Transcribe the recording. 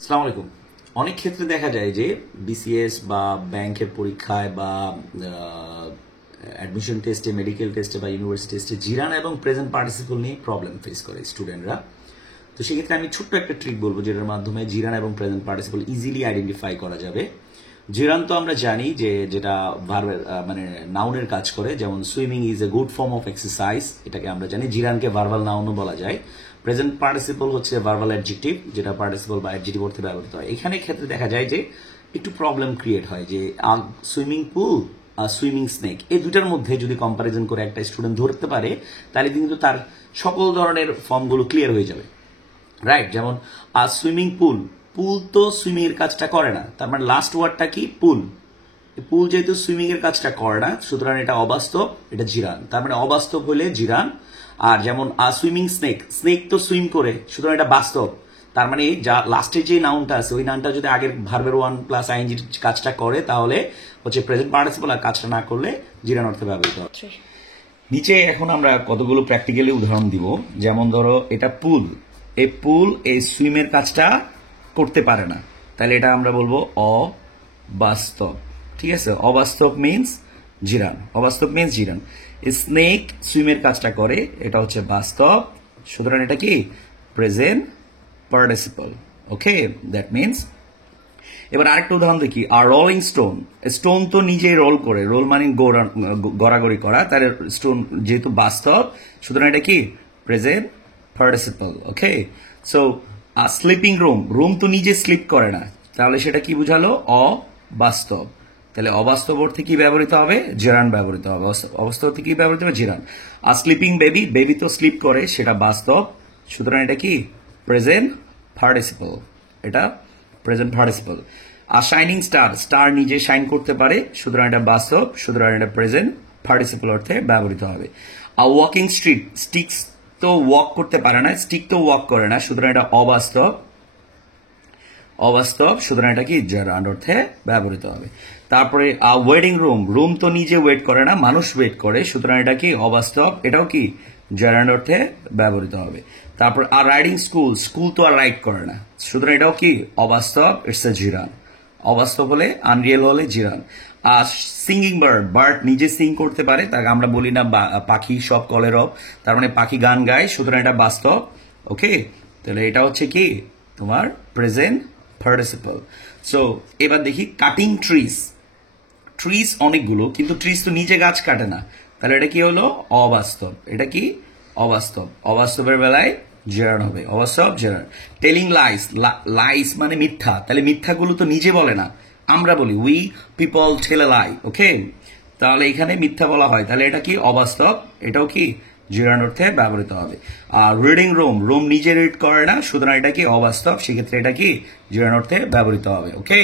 আসসালামু আলাইকুম। অনেক ক্ষেত্রে দেখা যায় যে বিসিএস বা ব্যাংকের পরীক্ষায় বা অ্যাডমিশন টেস্টে, মেডিকেল টেস্টে বা ইউনিভার্সিটি টেস্টে জিরান এবং প্রেজেন্ট পার্টিসিপল নিয়ে প্রবলেম ফেস করে স্টুডেন্টরা। তো সেক্ষেত্রে আমি ছোট্ট একটা ট্রিক বলবো যেটার মাধ্যমে জিরান এবং প্রেজেন্ট পার্টিসিপল ইজিলি আইডেন্টিফাই করা যাবে। জিরান তো আমরা জানি যে যেটা ভার্বের মানে নাউনের কাজ করে, যেমন swimming is a good form of exercise, এটাকে আমরা জানি। জিরানকে ভার্বাল নাউনও বলা যায়। প্রেজেন্ট পার্টিসিপল হচ্ছে ভার্বাল অ্যাডজেক্টিভ, যেটা পার্টিসিপল বা অ্যাডজেক্টিভ অর্থে ব্যবহৃত হয়। এখানে ক্ষেত্রে দেখা যায় যে একটু প্রবলেম ক্রিয়েট হয় যে সুইমিং পুল আর সুইমিং স্নেক, এই দুটার মধ্যে যদি কম্পারিজন করে একটা স্টুডেন্ট ধরতে পারে, তাহলে কিন্তু তার সকল ধরনের ফর্মগুলো ক্লিয়ার হয়ে যাবে। রাইট, যেমন সুইমিং পুল, পুল তো সুইমিং এর কাজটা করে না, তার মানে লাস্ট ওয়ার্ডটা কি? পুল। পুল যেহেতু সুইমিং এর কাজটা করে না, সুতরাং এটা অবাস্তব, এটা জিরান। তার মানে অবাস্তব হলে জিরান। আর যেমন সুইমিং স্নেক, স্নেক তো সুইম করে, সুতরাং এটা বাস্তব। তার মানে যা লাস্টে যে নাউনটা আছে ওই নাউনটা যদি আগের ভার্বের ওয়ান প্লাস আইএনজি কাজটা করে, তাহলে হচ্ছে প্রেজেন্ট পার্টিসিপল, আর কাজটা না করলে জিরান অর্থে ব্যবহৃত হয়। নিচে এখন আমরা কতগুলো প্র্যাকটিক্যালি উদাহরণ দিব। যেমন ধরো এটা পুল, এই পুল এই সুইমের কাজটা করতে পারে না, তাহলে এটা আমরা বলবো অবাস্তব। ঠিক আছে, অবাস্তব মিন্স জিরান, অবাস্তব মিন্স জিরান। স্নেক সুইমের কাজটা করে, এটা হচ্ছে বাস্তব, সুতরাং এটা কি? Present participle. Okay, that means. এবার আরেকটা উদাহরণ দেখি, আর রোলিং স্টোন, স্টোন তো নিজেই রোল করে, রোল মানে গড়াগড়ি করা, তার স্টোন যেহেতু বাস্তব, সুতরাং এটা কি? Present participle. Okay, so sleeping room, room তো নিজে স্লিপ করে না, তাহলে সেটা কি বুঝালো? অবাস্তব। তাহলে অবাস্তব অর্থে কি ব্যবহৃত হবে? জিরান ব্যবহৃত হবে। অবাস্তব অর্থে কি ব্যবহৃত হবে? জিরান। আর স্লিপিং বেবি, বেবি তো স্লিপ করে, সেটা বাস্তব, সুতরাং এটা কি? প্রেজেন্ট পার্টিসিপল, এটা present participle. Are shining star, star নিজে শাইন করতে পারে, সুতরাং এটা বাস্তব, সুতরাং এটা প্রেজেন্ট পার্টিসিপল অর্থে ব্যবহৃত হবে। আর ওয়াকিং স্ট্রিট, স্টিক্স তো ওয়াক করতে পারে না, স্টিক তো ওয়াক করে না, সুতরাং এটা অবাস্তব, অবাস্তব, সুতরাং এটা কি? জিরান অর্থে ব্যবহৃত হবে। তারপরে ওয়েটিং রুম, রুম তো নিজে ওয়েট করে না, মানুষ ওয়েট করে, সুতরাং এটা কি? অবাস্তব, এটাও কি? জিরান অর্থে ব্যবহৃত হবে। তারপর আর রাইডিং স্কুল, স্কুল তো আর রাইড করে না, সুতরাং এটাও কি? অবাস্তব, ইটস এ জিরান। অবাস্তব হলে, আনরিয়েল হলে জিরান। আর সিঙ্গিং বার্ড, বার্ড নিজে সিং করতে পারে, তাকে আমরা বলি না পাখি সব কলের অফ, তার মানে পাখি গান গায়, সুতরাং এটা বাস্তব। ওকে, তাহলে এটা হচ্ছে কি? তোমার প্রেজেন্ট পার্টিসিপল। সো এবার দেখি কাটিং ট্রিজ, ট্রিজ অনেকগুলো, কিন্তু ট্রিজ তো নিজে গাছ কাটে না, তাহলে এটা কি হলো? অবাস্তব। এটা কি? অবাস্তব। অবাস্তবের বেলায় জিরান হবে, অবাস্তব, জিরান। টেলিং লাইস, লাইস মানে মিথ্যা, তাহলে মিথ্যাগুলো তো নিজে বলে না, আমরা বলি, উই পিপল টেল এ লাই। ওকে, তাহলে এখানে মিথ্যা বলা হয়, তাহলে এটা কি? অবাস্তব, এটাও কি? জিরান অর্থে ব্যবহৃত হবে। আর রিডিং রুম, রুম নিজে রিড করে না, সুতরাং এটা কি? অবাস্তব, সেক্ষেত্রে এটা কি? জিরান অর্থে ব্যবহৃত হবে। ওকে।